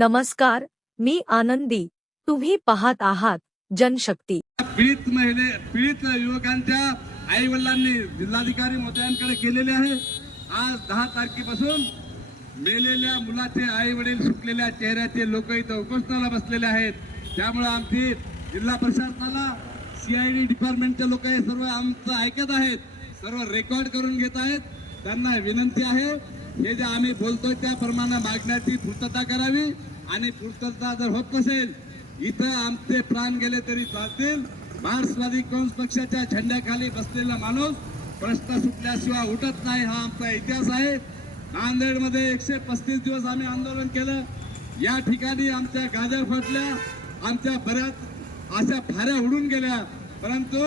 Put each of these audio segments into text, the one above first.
नमस्कार मी आनंदी. तुम्ही पाहत आहात जनशक्ती. पीडित महिले पीडित युवकांच्या आई वडिलांनी जिल्हाधिकारी महोदयांकडे केलेले आहे. आज दहा तारखेपासून मेलेल्या मुलाचे आई वडील सुटलेल्या चेहऱ्याचे लोक इथं उपोषणाला बसलेले आहेत. त्यामुळे आमची जिल्हा प्रशासनाला सीआयडी डिपार्टमेंटचे लोक हे सर्व आमचं ऐकत आहेत. सर्व रेकॉर्ड करून घेत आहेत. त्यांना विनंती आहे हे जे आम्ही बोलतोय त्याप्रमाणे मागण्याची पूर्तता करावी आणि पूर्तता जर होत नसेल इथं आमचे प्राण गेले तरी चालतील. मार्क्सवादी काँग्रेस पक्षाच्या झेंड्याखाली बसलेला माणूस प्रश्न सुटल्याशिवाय उठत नाही हा आमचा इतिहास आहे. नांदेडमध्ये एकशे पस्तीस दिवस आम्ही आंदोलन केलं. या ठिकाणी आमच्या गाजर फाटल्या आमच्या बऱ्याच अशा फाऱ्या उडून गेल्या. परंतु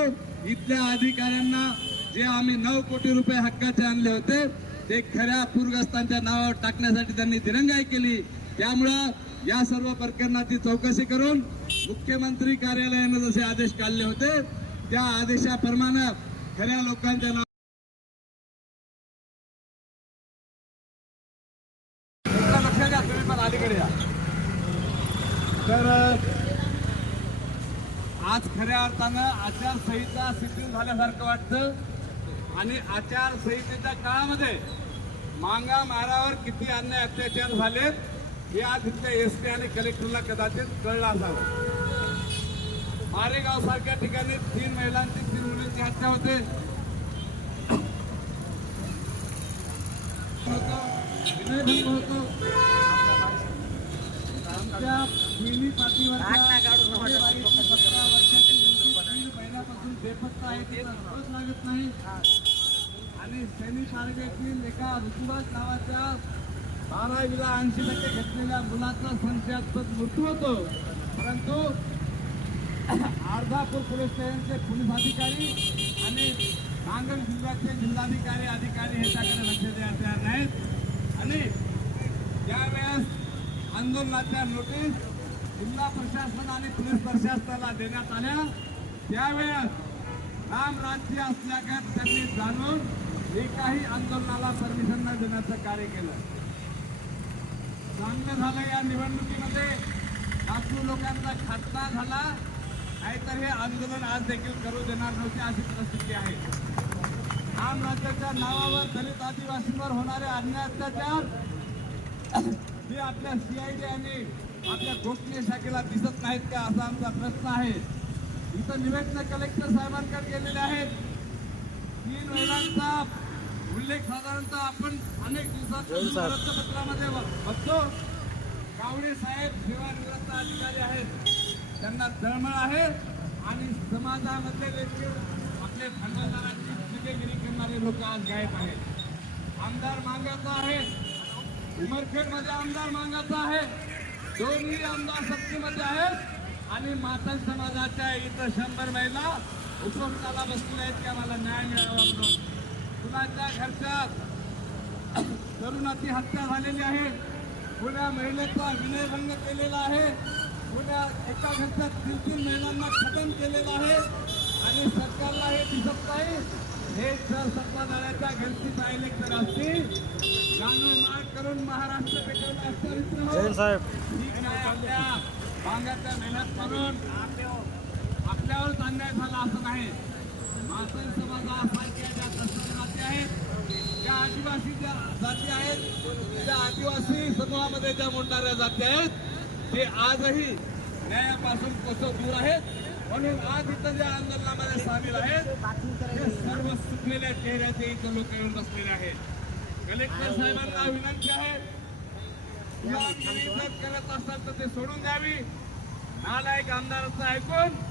इथल्या अधिकाऱ्यांना जे आम्ही नऊ कोटी रुपये हक्काचे आणले होते ते खऱ्या पूरग्रस्तांच्या नावावर टाकण्यासाठी त्यांनी दिरंगाई केली. त्यामुळं या सर्व प्रकरणाची चौकशी करून मुख्यमंत्री कार्यालयाने जसे आदेश काढले होते त्या आदेशाप्रमाणे खऱ्या लोकांच्या नाव अलीकडे या तर आज खऱ्या अर्थानं आचारसंहिता शिथिल झाल्यासारखं वाटतं. आणि आचारसंहितेच्या काळामध्ये मांगा मारावर किती अन्याय अत्याचार झालेत हे आज इथल्या एस टी आणि कलेक्टरला कदाचित कळलं असावं. मारेगाव सारख्या ठिकाणी तीन महिलांची तीन मुलींची हत्या होते. होतो, होतो. आमच्या पाठीवर महिन्यापासून लागत नाही आणि सैनिक तालुक्यातील एका ऋतुराज नावाच्या बारावीला ऐंशी टक्के घेतलेल्या मुलाचा संशयास्पद मृत्यू होतो परंतु अर्धापूर पोलीस स्टेशनचे पोलीस अधिकारी आणि नांदेड जिल्ह्याचे जिल्हाधिकारी अधिकारी ह्याच्याकडे लक्ष द्यायला तयार नाहीत आणि ज्यावेळेस आंदोलनाच्या नोटीस जिल्हा प्रशासन आणि पोलीस प्रशासनाला देण्यात आल्या. त्यावेळेस राम राज्य असल्यागत त्यांनी जाणून एकाही आंदोलनाला परमिशन न देण्याचं कार्य केलं. चांगलं झालं या निवडणुकीमध्ये. लाखो लोकांचा खात्मा झाला. नाहीतर हे आंदोलन आज देखील करू देणार नव्हते अशी परिस्थिती आहे. आम राज्याच्या नावावर दलित आदिवासींवर होणारे अन्य अत्याचार हे आपल्या सीआयडी आणि आपल्या गोपनीय शाखेला दिसत नाहीत का? असा आमचा प्रश्न आहे. इथं निवेदन कलेक्टर साहेबांकडे गेलेले आहेत. तीन महिलांचा उल्लेख साधारणतः आपण अनेक दिवसात वृत्तपत्रामध्ये बघतो. कावडे साहेब सेवानिवृत्त अधिकारी आहेत. त्यांना तळमळ आहे आणि समाजामधले देखील आपले भांडवलदारांची ठेकेगिरी करणारे लोक आज गायब आहेत. आमदार मांगाचा आहे. उमरखेडमध्ये आमदार मांगाचा आहे. दोन्ही आमदार सत्तेमध्ये आहेत. आणि मातल समाजाच्या इथं शंभर महिला उपोषणाला बसलेल्या आहेत की आम्हाला न्याय मिळावा म्हणून. कुणाच्या घरच्या तरुणाची हत्या झालेली आहे. कुण्या महिलेचा विनयभंग केलेला आहे. कुण्या एका घरच्या तीन तीन महिलांना खतम केलेलं आहे. आणि सरकारला हे दिसत नाही. हे जर सत्ताधाऱ्याच्या घरची पाहिले तर असतील जाणून मार करून महाराष्ट्र पेटवलं असतं मित्र साहेब आपल्या मेहनत करून आपल्यावरच अन्याय झाला असं नाही. मातल समाजासारख्या ज्या दसऱ्या जाती आहेत त्या आदिवासी ज्या जाती आहेत त्या आदिवासी समूहामध्ये ज्या मोडणाऱ्या जाती आहेत ते आजही न्यायापासून कसं दूर आहेत म्हणून आज इथं ज्या आंदोलनामध्ये सामील आहेत ते सर्व सुटलेल्या चेहऱ्याचे इथं लोक येऊन बसलेले आहेत. कलेक्टर साहेबांना विनंती आहे करत असाल तर ते सोडून द्यावी. नालायक आमदाराचं ऐकून